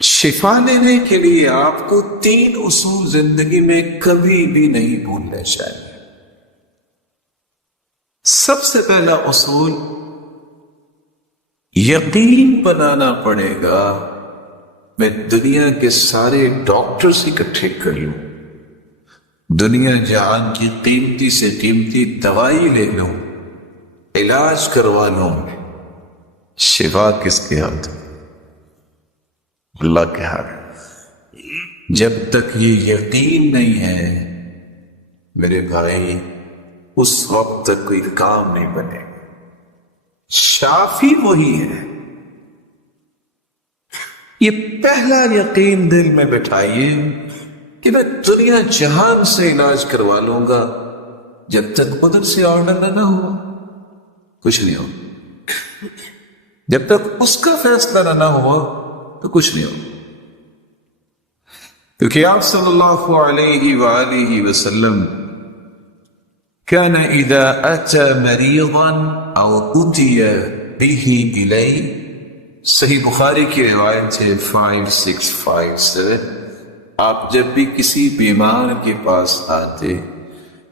شفا لینے کے لیے آپ کو 3 اصول زندگی میں کبھی بھی نہیں بھولنے چاہیے۔ سب سے پہلا اصول، یقین بنانا پڑے گا میں دنیا کے سارے ڈاکٹرز اکٹھے کر لوں، دنیا جہان کی قیمتی سے قیمتی دوائی لے لوں، علاج کروا لوں، شفا کس کے ہاتھ؟ اللہ کے ہاتھ۔ جب تک یہ یقین نہیں ہے میرے بھائی، اس وقت تک کوئی کام نہیں بنے گا۔ شافی وہی ہے۔ یہ پہلا یقین دل میں بٹھائیے کہ میں دنیا جہان سے علاج کروا لوں گا، جب تک قدرت سے آرڈر نہ ہو کچھ نہیں ہو، جب تک اس کا فیصلہ نہ ہوا تو کچھ نہیں ہو۔ کیونکہ آپ صلی اللہ علیہ وآلہ وسلم كان اذا اتى مريضا او اتي به اليه، صحیح بخاری کی روایت ہے 5657، آپ جب بھی کسی بیمار کے پاس آتے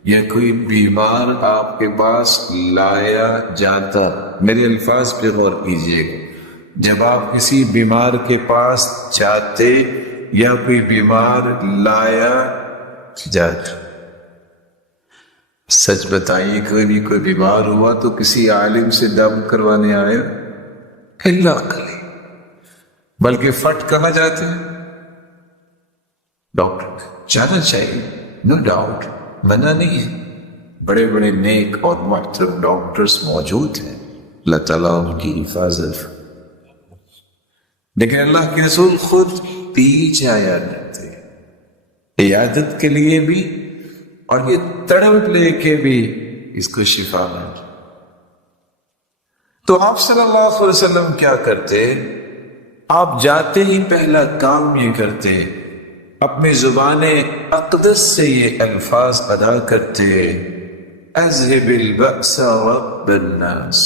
یا کوئی بیمار آپ کے پاس لایا جاتا، میرے الفاظ پہ غور کیجیے گا، جب آپ کسی بیمار کے پاس جاتے یا کوئی بیمار لایا جاتا، سچ بتائیے کوئی بیمار ہوا تو کسی عالم سے دم کروانے آئے؟ اللہ کلی، بلکہ فٹ کہاں جاتے ہیں؟ ڈاکٹر جانا چاہیے، نو ڈاؤٹ، منع نہیں ہے، بڑے بڑے نیک اور محترم ڈاکٹرز موجود ہیں، اللہ تعالیٰ ان کی حفاظت۔ لیکن اللہ کے رسول خود پیچھے آیا کرتے عیادت کے لیے بھی، اور یہ تڑپ لے کے بھی اس کو شفا مل۔ تو آپ صلی اللہ علیہ وسلم کیا کرتے؟ آپ جاتے ہی پہلا کام یہ کرتے، اپنی زبان اقدس سے یہ الفاظ ادا کرتے، اذهب البأس رب الناس،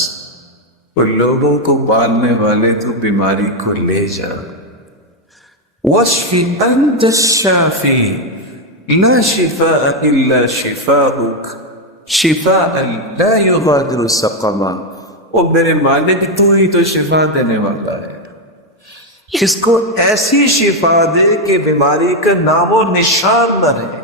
اور لوگوں کو پالنے والے تو بیماری کو لے جا، واشفی انت الشافی لا شفاء الا شفاؤک شفاء لا یغادر سقما، اور میرے مالک تو ہی تو شفا دینے والا ہے، اس کو ایسی شفا دے کہ بیماری کا نام و نشان نہ رہے۔